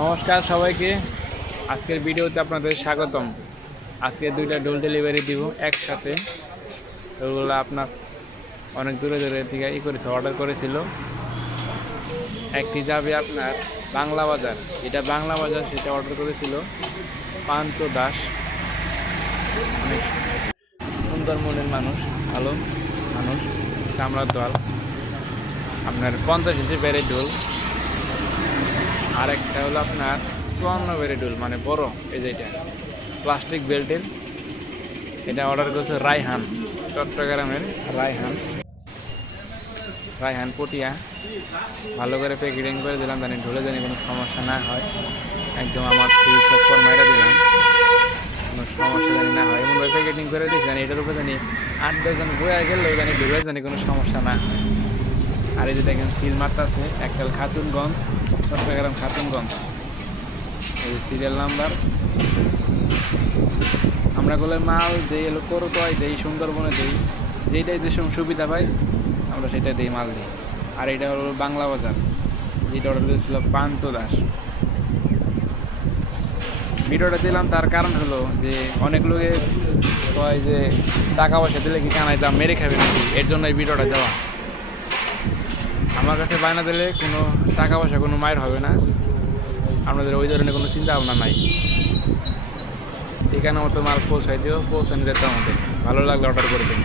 নমস্কার সবাইকে। আজকের ভিডিওতে আপনাদের স্বাগতম। আজকে দুইটা ডোল ডেলিভারি দিব একসাথে। ওগুলো আপনার অনেক দূরে দূরে থেকে ই করেছে, অর্ডার করেছিল। একটি যাবে আপনার বাংলা বাজার। এটা বাংলা বাজার সেটা অর্ডার করেছিল পান্ত দাস। অনেক সুন্দর মনের মানুষ, ভালো মানুষ, চামড়ার দল আপনার পঞ্চাশ ইঞ্চি বেড়ে ঢোল আর একটা হলো আপনার চুয়ান্ন ভেরিডুল মানে বড়, এই যে এটা। প্লাস্টিক বেল্টের। এটা অর্ডার করেছে রায়হান, চট্টগ্রামের রায়হান। রায়হান পটিয়া। ভালো করে প্যাকেটিং করে দিলাম, জানি ঢুলে জানি কোনো সমস্যা না হয়। একদম আমার সিল চক্কর মাইরা দিলাম। কোনো সমস্যা জানি না হয়। এমনভাবে প্যাকেটিং করে দিয়েছি, জানি এটার উপরে জানি আট দশজন বয়ে গেলেও জানি ঢুলে জানি কোনো সমস্যা না হয়। আর এই যে দেখেন, সিল মারটা আছে একটাল খাতুনগঞ্জ, চট্টগ্রাম খাতুনগঞ্জ। এই সিরিয়াল নাম্বার। আমরা গুলো মাল দিই করতোয় দেই, সুন্দরবনে দেই। যেটাই যে সুবিধা পাই, আমরা সেটা দিই, মাল দিই। আর এটা হলো বাংলা বাজার। যেটা অর্ডার করেছিল পান্ত দাস। ভিডিওটা দিলাম, তার কারণ হলো যে অনেক লোকে কয় যে, টাকা পয়সা দিলে কি কানাই দাম মেরে খাবে নাকি? এর জন্য এই ভিডিওটা দেওয়া। আমার কাছে বায়না দিলে কোনো টাকা পয়সা কোনো মায়ের হবে না। আপনাদের ওই ধরনের কোনো চিন্তা ভাবনা নাই। ঠিকানা মতো মাল পৌঁছাই দিও পৌঁছানো যেতে আমাদের। ভালো লাগলে অর্ডার করবেন